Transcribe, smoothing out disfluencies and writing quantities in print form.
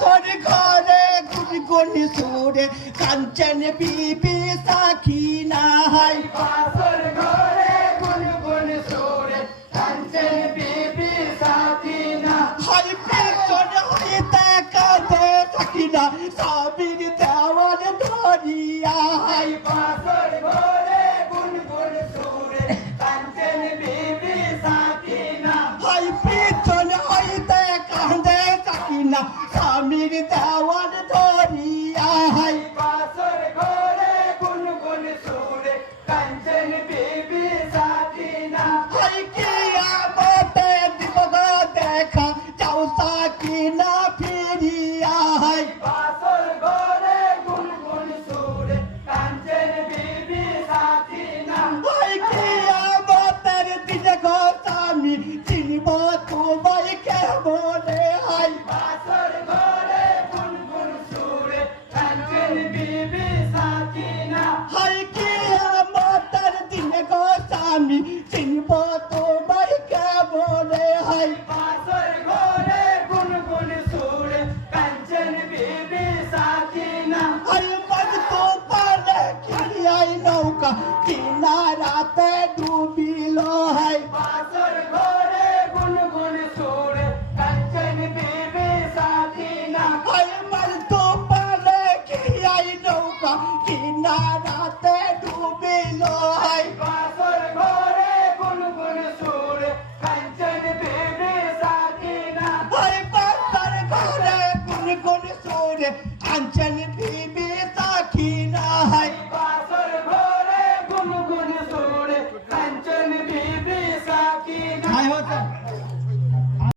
বাসর ঘরে গুনগুন সুরে কাঞ্চন বিবি সাকিনা হাই বাসর ঘরে গুনগুন সুরে কাঞ্চন বিবি সাকিনা হাই পেছন হইতে কাঁদে সাকিনা স্বামীর দেওয়াল ধরিয়া হাই বাসর ঘরে গুনগুন সুরে কাঞ্চন বিবি সাকিনা হাই পেছন হইতে কাঁদে সাকিনা স্বামীর দেওয়াল ধরিয়া হাই বাসর ঘরে গুনগুন সুরে কাঞ্চন বিবি সাকিনা হাই কিয়ামতে দিব গো দেখা যাও সাকিনা ফিরিয়া হাই বাসর ঘরে গুনগুন সুরে কাঞ্চন বিবি সাকিনা হাই কিয়ামতের দিনে গো স্বামী চিনব তোমায় কেমনে হাই বাসর ঘরে গুনগুন সুরে কাঞ্চন বিবি সাকিনা হাই কিয়ামতের দিনে গো স্বামী চিনব তোমায় কেমনে হাই বাসর ঘরে গুনগুন সুরে কাঞ্চন বিবি সাকিনা হাই মন তো পারে কিয়াই নৌকা কিনারাতে ডুবিল হাই বাসর ঘরে গুনগুন সুরে কাঞ্চন বিবি সাকিনা হাই মন তো পারে কিয়াই নৌকা কিনারাতে ডুবিল হাই বাসর ঘরে গুনগুন সুরে কাঞ্চন বিবি সাকিনা হাই বাসার ঘরে গুনগুন সুরে কাঞ্চন বিবি